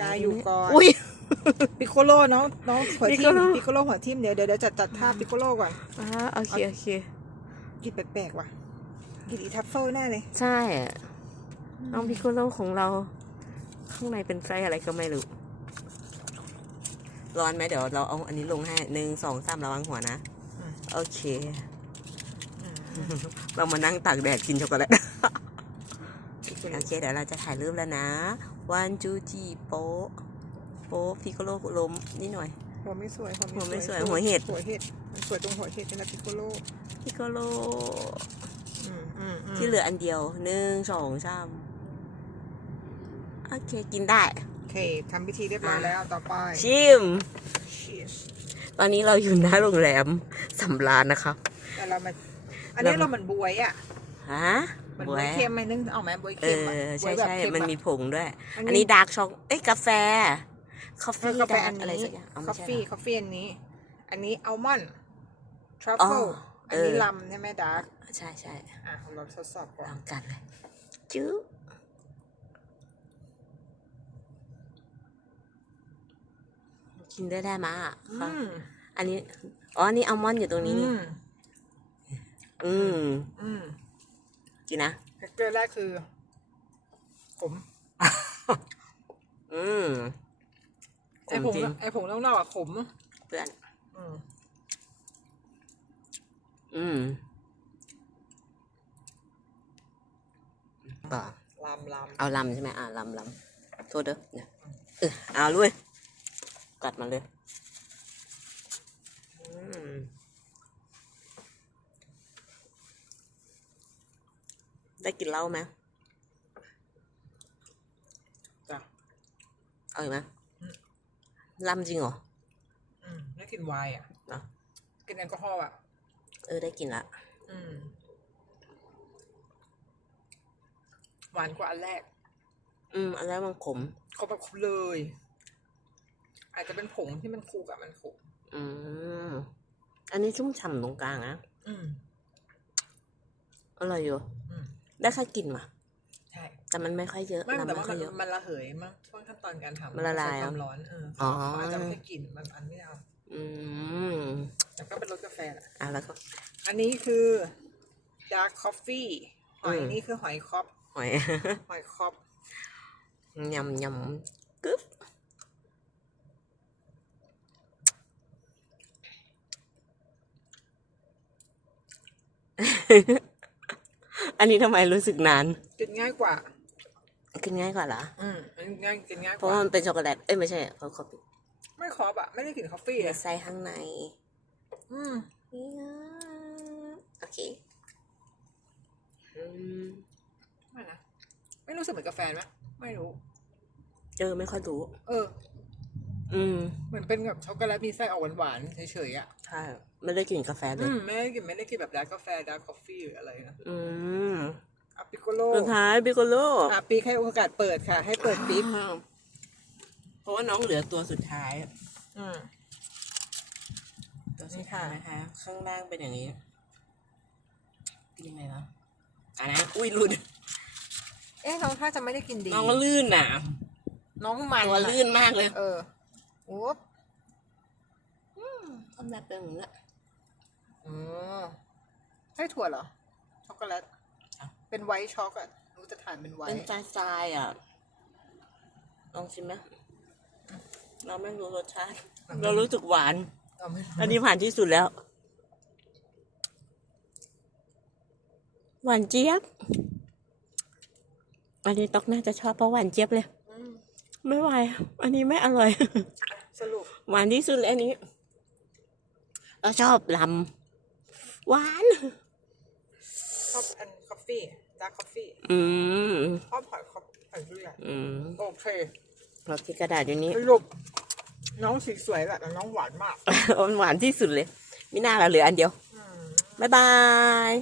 กายอยู่ก่อนอุ้ยปิโคโลน้องน้องหัวทิม Piccolo ปิโคโลหัวทิมเดี๋ยวเดี๋ยวเดี๋ยวจัดจัดท่าปิโคโลก่อน อ่าโอเคโอเค กินแปลกๆว่ะ กินอีทัฟเฟิลแน่เลย ใช่น้องพิโกโลของเรา ข้างในเป็นไส้อะไรก็ไม่รู้ ร้อนไหมเดี๋ยวเราเอาอันนี้ลงให้หนึ่งสองสามระวังหัวนะโอเค เรามานั่งตากแดดกินช็อกโกแลต โอเคเดี๋ยวเราจะถ่ายรูปแล้วนะ วันจูจีโป๊ะโป๊ะพิโกโลล้มนิดหน่อย หัวไม่สวยหัวไม่สวยหัวเห็ด หัวเห็ดมันสวยตรงหัวเห็ดเป็นปิโคโลพิโกโลที่เหลืออันเดียวหนึ่งสองสามโอเคกินได้ โอเคทำพิธีเรียบร้อยแล้วต่อไป ชิม ตอนนี้เราอยู่หน้าโรงแรมสำราญนะครับแต่เรามาอันนี้เราเราเหมือนบวยอะ ฮะเหมือนบวยเค็มไหมนึกออกไหมบวยเอเค็มอะอบวใช่ยแบบใช่เค็อะมันมีผงด้วยมันมีอันนี้ดาร์กช็อกเอ้ยกาแฟคอฟเอฟี่อกาแฟอันอะไรนี้สักอย่างเอาคไม่อฟใช่ฟี่เหรอคอฟฟี่อันนี้ อันนี้อัลมอนด์ทรัฟอ๋อเฟิลอันนี้เออ ลำใช่ไหมดาร์กใช่ใช่อะเราทดสอบก่อลนองกันเลยจื้อกินได้ได้มาอะอืมอันนี้อ๋ออันนี่อัลมอนด์อยู่ตรงนี้นี่อืมอืม อืม กินนะเทคเจอร์แรกคือขมอืมไอ้ผงจริงไอ้ผงนอกๆอะขมเพื่อน อืมอืมต่อลำลเอาลำใช่ไหมอ่าลำลำโทษเด้อเนี่ยเออเอาลุยกัดมาเลยอืม ได้กินเหล้าไหมำจ้ะเอาอีกไหมอืมลำจริงเหรอ อืมไม่กินไวน์อะเหรอกินแอลกอฮอล์อะ เออได้กินละ อืม หวานกว่าอันแรก อืม อันแรกมันขม เขาแบบเลย อาจจะเป็นผงที่มันคูกับมันขมอืม อันนี้ชุ่มฉ่ำตรงกลางนะ อืม อร่อยอยู่อืม ได้แค่กลินมาใช่แต่มันไม่ค่อยเยอะไม่ลำแต่ไม่ว่าค่มัอนยเยอะ มันระเหยมากช่วงขั้นตอนการทำมันละลายใช้ความเหรอร้อนเอออ๋อเขาอาจจะไม่ให้กลิ่นมันอันไม่เอาอืมแต่ก็เป็นรสกาแฟแหละ อะแล้วก็ อันนี้คือ dark coffee หอยอืม นี่คือหอยคอปหอย หอยคอปยำยำกึ๊บอั นนี้ทำไมรู้สึกนาน กินง่ายกว่า กินง่ายกว่าเหรอ อืมอันนี้ง่ายกินง่ายเพกราะว่าว่ามันเป็นช็อกโกแลต เอ้ยไม่ใช่เขาคอฟฟี่ไม่คอปอะไม่ได้กลิ่นคอฟฟี่เดี๋ยอะวใส่ข้างในอืมโอเคอืมไม่นะไม่รู้สึกเหมือนกาแฟไหมไม่รู้ เออไม่ค่อยรู้ เออ อืม เหมือนเป็นแบบช็อกโกแลตมีไส้ออกหวานๆเฉยๆอะ ใช่ ไม่ได้กลิ่นกาแฟเลอืย มไม่ได้กินไม่ได้กินแบบดาร์กกาแฟดาร์กคอฟฟี่หรืออะไรนะอืมอะปิโกโลสุดท้ายบิโกโลอะปีกให้โอกาสเปิดค่ะ ให้เปิดปีกเพราะว่าน้องเหลือตัวสุดท้าย อืม ตัวสุดท้ายนะคะ ข้างล่างเป็นอย่างนี้เป็นยังไงนะอันนั้นอุ้ยลื่นเอ๊ะน้องถ้าจะไม่ได้กินดี น้องก็ลื่นน่ะน้องมันตัวอะลื่นมากเลยเออโอ้บทำแบบเป็นอย่างนี้แหละ อืมใช่ถั่วเหรอ ช็อกโกแลตครับเป็นไวท์ช็อกอะรู้จะทานเป็นไวเป็นท์ทรายทรายๆอะ ลองชิมไหมเราไม่รู้รสชาติ เรารู้สึกหวาน เอาไม่อันนี้ผ่านที่สุดแล้ว หวานเจี๊ยบ อันนี้ต๊อกน่าจะชอบเพราะหวานเจี๊ยบเลย อืมไม่ไหวอันนี้ไม่อร่อย สรุป หวานที่สุดเลยอันนี้ เราชอบลำ หวานชอบอันคอฟฟี่ดาร์กคอฟฟี่อืมชอบหอยคอฟหอยด้วยอืมโอเคเราที่กระดาษอยู่นี้สรุปน้องสีสวยแหละแต่น้องหวานมากมันหวานที่สุดเลย ไม่น่าเราเหลืออันเดียวอืมบ๊ายบาย